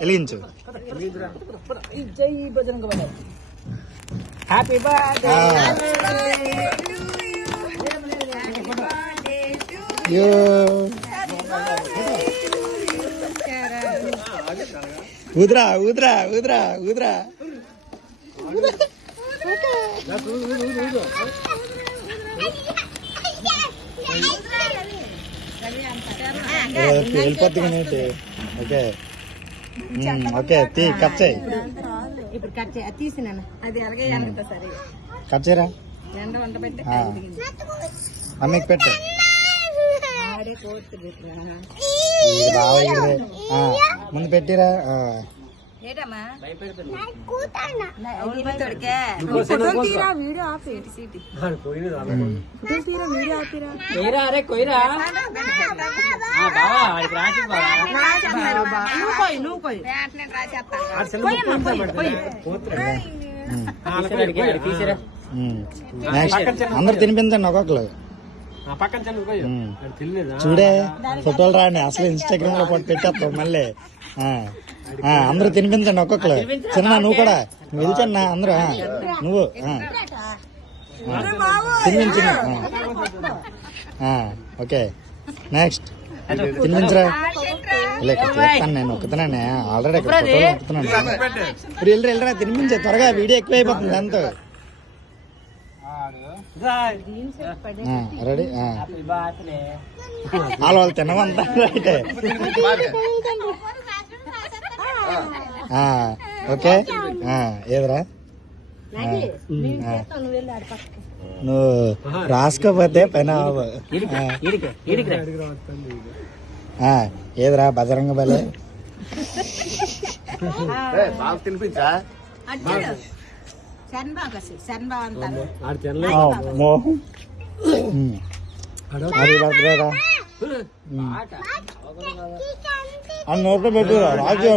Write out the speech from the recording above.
వెలిగించు. Happy birthday ఊదరా ఊదరా ఊదరా ఊదరా. వెళ్ళిపోద్ది కానీ. ఓకే ఓకే కట్ చేయి. ఇప్పుడు కట్ చేయ తీసినా అది అలాగే సరే కట్ చేయరా. ఎండ వంట పెట్టి అమ్మకి పెట్టు. ముందు పెట్టిరా. అందరు తినిపించండి ఒక్కొక్కరు. చూడే ఫోటోలు రాండి. అసలు ఇన్స్టాగ్రామ్ లో పెట్టేస్తావు మళ్ళీ. అందరూ తినిపించండి ఒక్కొక్కరు. చిన్న నువ్వు కూడా పిలిచన్నా అందరూ. నువ్వు తినిపించు. Okay next తినిపించరా. చెప్తాను నేను ఒక్కతనే ఆల్రెడీ ఒక్కుతున్నాను. ఇప్పుడు వెళ్ళరా తినిపించే త్వరగా. వీడియో ఎక్కువ అయిపోతుంది అంతా. రెడీ వాళ్ళు తినమంతా రైటే. ఓకే ఏదిరా నువ్వు రాసుకోపోతే పైన ఏదిరా బజరంగ బలే. తినిపించా నోట్లో పెట్టు రాజు.